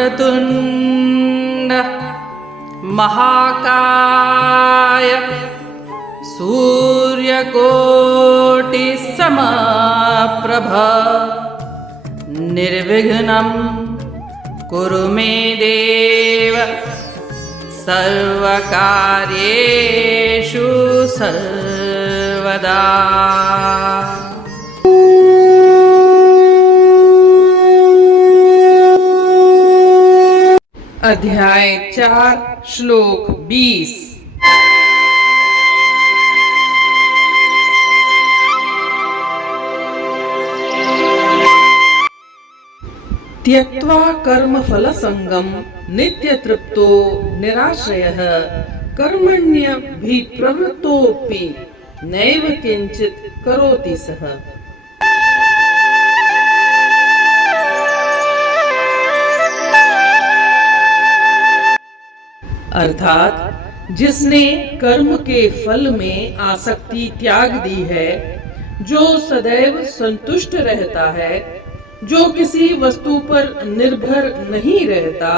वक्रतुण्ड महाकाय सूर्यकोटिसमप्रभ निर्विघ्नं कुरु मे देव सर्वकार्येषु सर्वदा। अध्याय 4 श्लोक 20। त्यक्त्वा कर्मफल संगम नित्य तृप्तो निराश्रयः कर्मण्यभिप्रवृत्तोऽपि नैव किंचित करोति सः। अर्थात जिसने कर्म के फल में आसक्ति त्याग दी है, जो सदैव संतुष्ट रहता है, जो किसी वस्तु पर निर्भर नहीं रहता,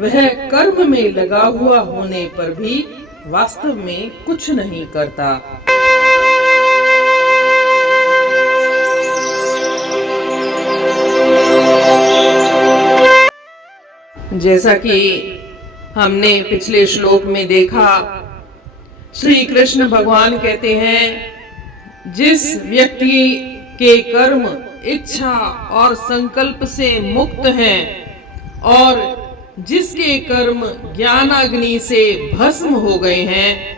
वह कर्म में लगा हुआ होने पर भी वास्तव में कुछ नहीं करता। जैसा कि हमने पिछले श्लोक में देखा, श्री कृष्ण भगवान कहते हैं, जिस व्यक्ति के कर्म इच्छा और संकल्प से मुक्त हैं और जिसके कर्म ज्ञानाग्नि से भस्म हो गए हैं,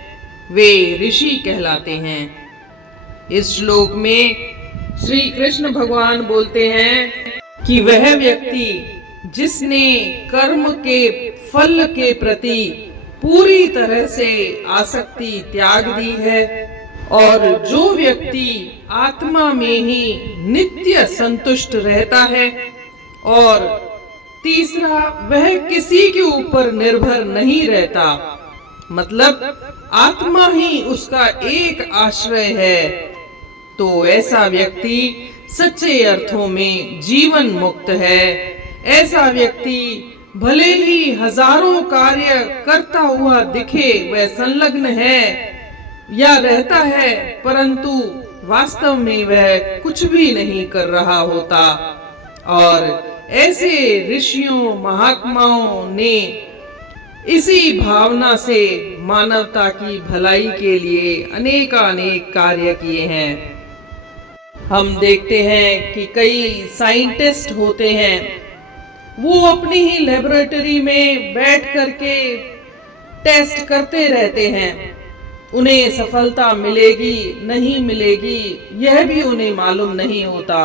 वे ऋषि कहलाते हैं। इस श्लोक में श्री कृष्ण भगवान बोलते हैं कि वह व्यक्ति जिसने कर्म के फल के प्रति पूरी तरह से आसक्ति त्याग दी है और जो व्यक्ति आत्मा में ही नित्य संतुष्ट रहता है, और तीसरा वह किसी के ऊपर निर्भर नहीं रहता, मतलब आत्मा ही उसका एक आश्रय है, तो ऐसा व्यक्ति सच्चे अर्थों में जीवन मुक्त है। ऐसा व्यक्ति भले ही हजारों कार्य करता हुआ दिखे, वह संलग्न है या रहता है, परंतु वास्तव में वह कुछ भी नहीं कर रहा होता। और ऐसे ऋषियों महात्माओं ने इसी भावना से मानवता की भलाई के लिए अनेकानेक कार्य किए हैं। हम देखते हैं कि कई साइंटिस्ट होते हैं, वो अपनी ही लेबोरेटरी में बैठ करके टेस्ट करते रहते हैं। उन्हें सफलता मिलेगी नहीं मिलेगी यह भी उन्हें मालूम नहीं होता।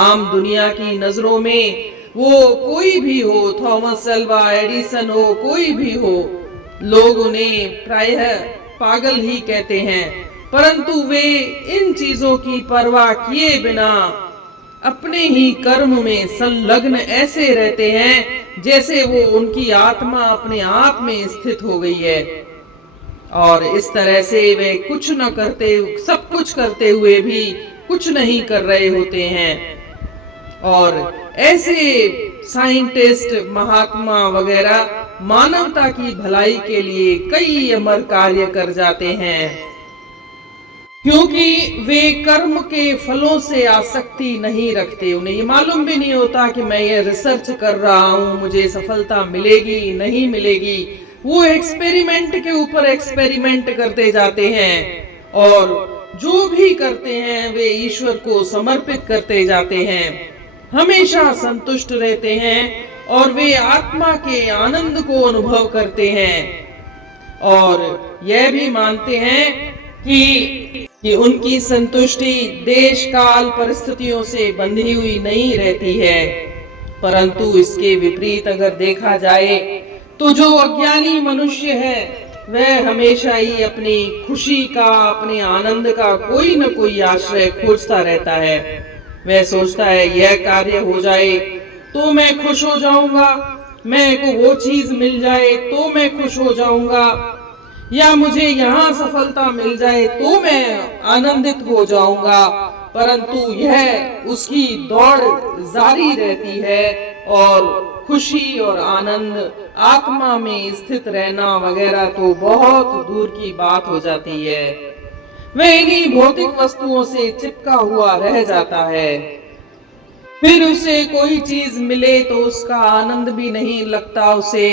आम दुनिया की नजरों में वो कोई भी हो, थॉमस अल्वा एडिसन हो, कोई भी हो, लोग उन्हें प्रायः पागल ही कहते हैं, परंतु वे इन चीजों की परवाह किए बिना अपने ही कर्म में संलग्न ऐसे रहते हैं जैसे वो उनकी आत्मा अपने आप में स्थित हो गई है। और इस तरह से वे कुछ न करते, सब कुछ करते हुए भी कुछ नहीं कर रहे होते हैं। और ऐसे साइंटिस्ट महात्मा वगैरह मानवता की भलाई के लिए कई अमर कार्य कर जाते हैं, क्योंकि वे कर्म के फलों से आसक्ति नहीं रखते। उन्हें ये मालूम भी नहीं होता कि मैं ये रिसर्च कर रहा हूँ, मुझे सफलता मिलेगी नहीं मिलेगी। वो एक्सपेरिमेंट के ऊपर एक्सपेरिमेंट करते जाते हैं और जो भी करते हैं वे ईश्वर को समर्पित करते जाते हैं, हमेशा संतुष्ट रहते हैं और वे आत्मा के आनंद को अनुभव करते हैं और यह भी मानते हैं कि उनकी संतुष्टि देश काल परिस्थितियों से बंधी हुई नहीं रहती है। परंतु इसके विपरीत अगर देखा जाए तो जो अज्ञानी मनुष्य है वह हमेशा ही अपनी खुशी का, अपने आनंद का कोई न कोई आश्रय खोजता रहता है। वह सोचता है यह कार्य हो जाए तो मैं खुश हो जाऊंगा, मैं को वो चीज मिल जाए तो मैं खुश हो जाऊंगा, या मुझे यहाँ सफलता मिल जाए तो मैं आनंदित हो जाऊंगा। परंतु यह उसकी दौड़ जारी रहती है और खुशी और आनंद, आत्मा में स्थित रहना वगैरह तो बहुत दूर की बात हो जाती है। वह इन्हीं भौतिक वस्तुओं से चिपका हुआ रह जाता है। फिर उसे कोई चीज मिले तो उसका आनंद भी नहीं लगता उसे,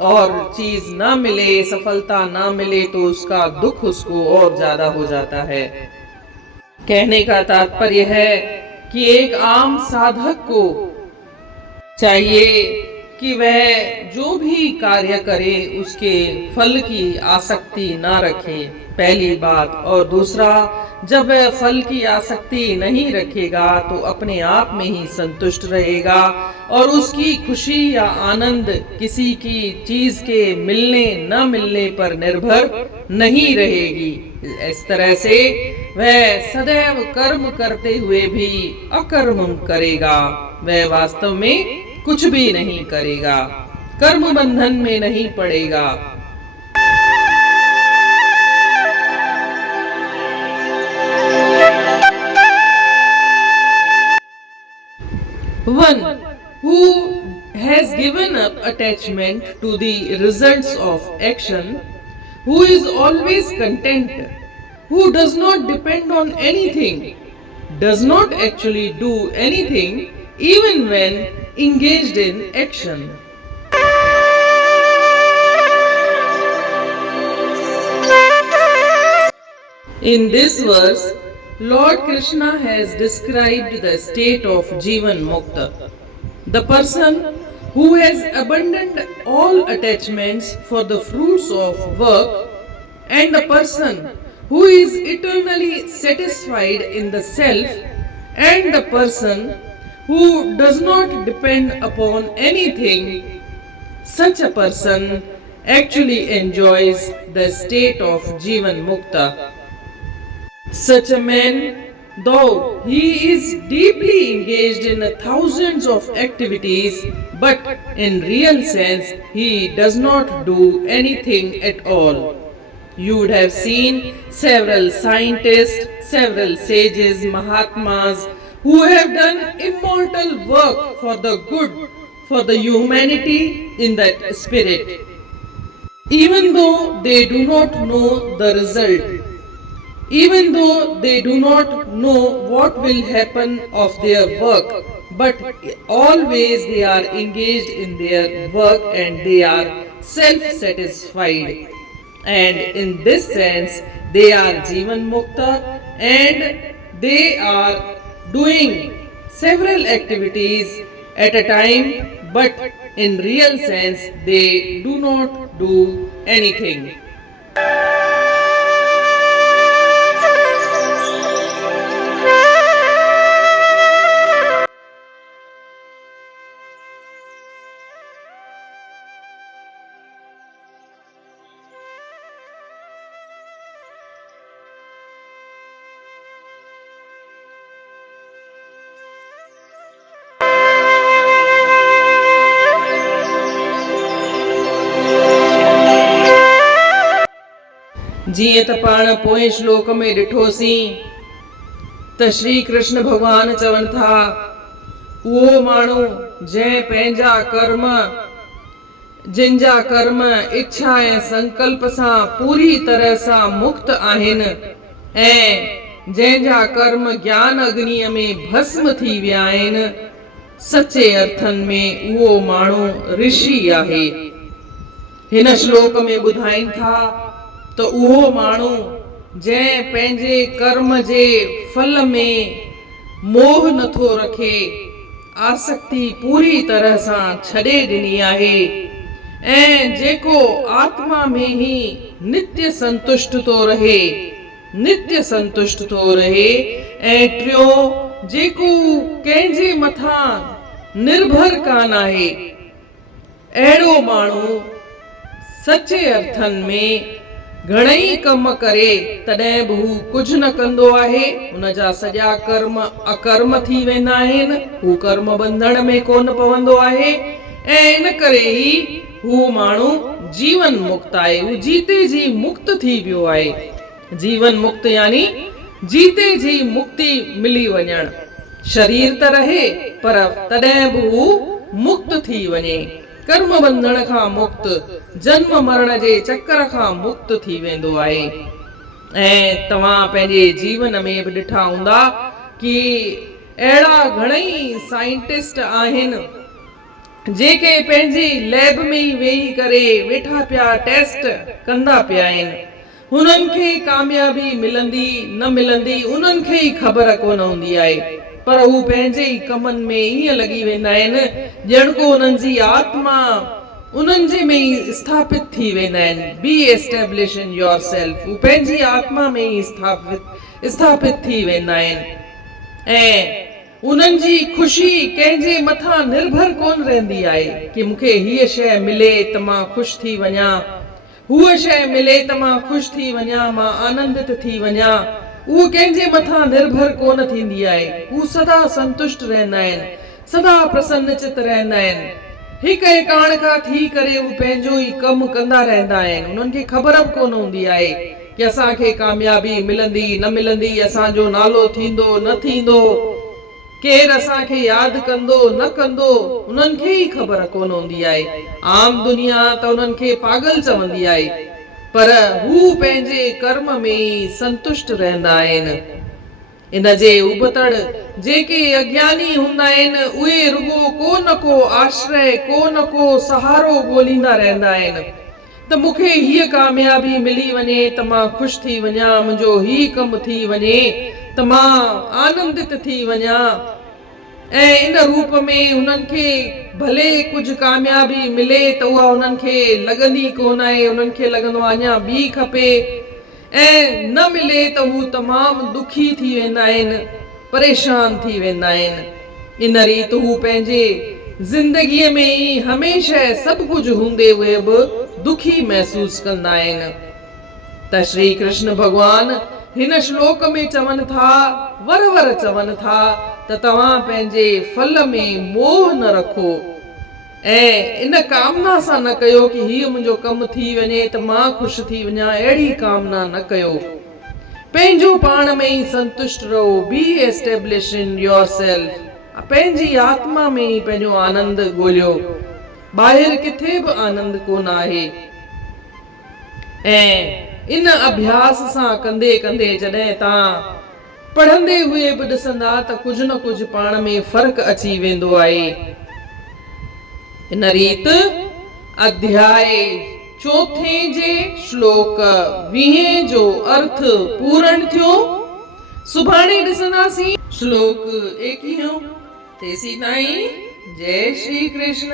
और चीज ना मिले, सफलता ना मिले तो उसका दुख उसको और ज्यादा हो जाता है। कहने का तात्पर्य है कि एक आम साधक को चाहिए कि वह जो भी कार्य करे उसके फल की आसक्ति ना रखे, पहली बात। और दूसरा, जब वह फल की आसक्ति नहीं रखेगा तो अपने आप में ही संतुष्ट रहेगा और उसकी खुशी या आनंद किसी की चीज के मिलने न मिलने पर निर्भर नहीं रहेगी। इस तरह से वह सदैव कर्म करते हुए भी अकर्म करेगा। वह वास्तव में कुछ भी नहीं करेगा, कर्म बंधन में नहीं पड़ेगा। One who has given up attachment to the results of action, who is always content, who does not depend on anything, does not actually do anything even when engaged in action. In this verse, Lord Krishna has described the state of Jivan Mukta, the person who has abandoned all attachments for the fruits of work, and the person who is eternally satisfied in the self, and the person who does not depend upon anything. Such a person actually enjoys the state of Jivan Mukta. Such a man, though he is deeply engaged in thousands of activities, but in real sense he does not do anything at all. You would have seen several scientists, several sages, Mahatmas, who have done immortal work for the good, for the humanity in that spirit. Even though they do not know the result, even though they do not know what will happen of their work, but always they are engaged in their work and they are self-satisfied. And in this sense, they are Jivan Mukta and they are doing several activities at a time, but in real sense, they do not do anything. जीअं त पाण पोएं श्लोक में ॾिठोसीं त श्री कृष्ण भगवान चवनि था, उहो माण्हू जंहिं पंहिंजा कर्म, जिन जा कर्म इच्छा ऐं संकल्प सां पूरी तरह सां मुक्त आहिनि ऐं जंहिंजा कर्म ज्ञान अग्नीअ में भस्म थी विया आहिनि, सचे अर्थनि में उहो माण्हू ऋषि आहे। हिन श्लोक में ॿुधाइनि था त उहो माण्हू जंहिं पंहिंजे कर्म जे फल में मोह नथो रखे, आसक्ति पूरी तरह सां छॾे ॾिनी आहे ऐं जेको आत्मा में ही नित्य संतुष्ट थो रहे, नित्य संतुष्ट थो रहे, ऐं टियों जेको कंहिंजे मथां निर्भर कान आहे, अहिड़ो माण्हू सचे अर्थनि में घणेई कम करे तॾहिं बि हू कुझु न कंदो आहे। उन जा सॼा कर्म अकर्म थी वेंदा आहिनि, हू कर्म बंधन में कोन पवंदो आहे ऐं इन करे ई हू माण्हू जीवन मुक्त आहे, हू जीते जी मुक्त थी वियो आहे। जीवन मुक्त यानी जीते जी मुक्ति मिली वञणु। शरीर त रहे पर तॾहिं बि हू मुक्त थी वञे, कर्म बंधन खां मुक्त, जन्म मरण जे चक्कर खां मुक्त थी वेंदो आहे। ऐं तव्हां पंहिंजे जीवन में बि ॾिठा हूंदा कि अहिड़ा घणेई साइंटिस्ट आहिनि जेके पंहिंजी लैब में ई वेही करे वेठा पिया टेस्ट कंदा पिया आहिनि। हुननि खे कामयाबी मिलंदी न मिलंदी उन्हनि खे ई ख़बर कोन हूंदी आहे, पर हू पंहिंजे ई कमनि में ईअं लॻी वेंदा आहिनि ॼण को उन्हनि जी आत्मा उन्हनि जे में ई स्थापित थी वेंदा आहिनि। Be establish in yourself, हू पंहिंजी आत्मा में ई स्थापित थी वेंदा आहिनि। ऐं उन्हनि जी ख़ुशी कंहिंजे मथां निर्भर कोन रहंदी आहे कि मूंखे हीअ शइ मिले त मां ख़ुशि थी वञा, हूअ शइ मिले त मां ख़ुशि थी वञा, मां आनंदित थी वञा। उहो कंहिंजे मथां निर्भर कोन थींदी आहे। हू सदा संतुष्ट रहंदा आहिनि, सदा प्रसन्नचित रहंदा आहिनि। हिकु एकाण खां थी करे हू पंहिंजो ई कमु कंदा रहंदा आहिनि। उन्हनि खे ख़बर बि कोन हूंदी आहे कि असांखे कामयाबी मिलंदी न मिलंदी, असांजो नालो थींदो न थींदो, केरु असांखे यादि कंदो न कंदो, उन्हनि खे ई ख़बर कोन हूंदी आहे। आम दुनिया त उन्हनि खे पागल चवंदी आहे, पर हू पंहिंजे कर्म में ई संतुष्ट रहंदा आहिनि। इन जे उबतड़ जेके अज्ञानी हूंदा आहिनि उहे रुगो को न को आश्रय, को न को सहारो ॻोल्हींदा रहंदा आहिनि त मूंखे हीअ कामयाबी मिली वञे त मां ख़ुशि थी वञा, मुंहिंजो ही कमु थी वञे त मां आनंदित थी वञा। ऐं इन रूप में उन्हनि खे भले कुझु कामयाबी मिले त उहा उन्हनि खे लॻंदी कोन आहे, उन्हनि खे लॻंदो आहे अञा ॿी खपे, ऐं न मिले त हू तमामु दुखी थी वेंदा आहिनि, परेशान थी वेंदा आहिनि। इन रीति हू पंहिंजे ज़िंदगीअ में ई हमेशह सभु कुझु हूंदे हुए बि दुखी महसूस कंदा आहिनि। त श्री कृष्ण भॻवान हिन श्लोक में चवनि था, वर चवनि था त तव्हां पंहिंजे फल में मोह न रखो ऐं इन कामना सां न कयो कि हीअ मुंहिंजो कमु थी वञे त मां ख़ुशि थी वञा, अहिड़ी कामना न कयो। पंहिंजो पाण में ई संतुष्ट रहो, B establish in your self, पंहिंजी आत्मा में ई पंहिंजो आनंद ॻोल्हियो, ॿाहिरि किथे बि आनंद कोन आहे। ऐं इन अभ्यास सां कंदे कंदे जॾहिं तव्हां पढ़ंदे हुए बि ॾिसंदा त कुझु न कुझु पाण में फ़र्क़ु अची वेंदो आहे। इन रीति अध्याय 4 जे श्लोक 20 जो अर्थ पूर्ण थियो। सुभाणे ॾिसंदासीं श्लोक 21। तेसी ताईं जय श्री कृष्ण।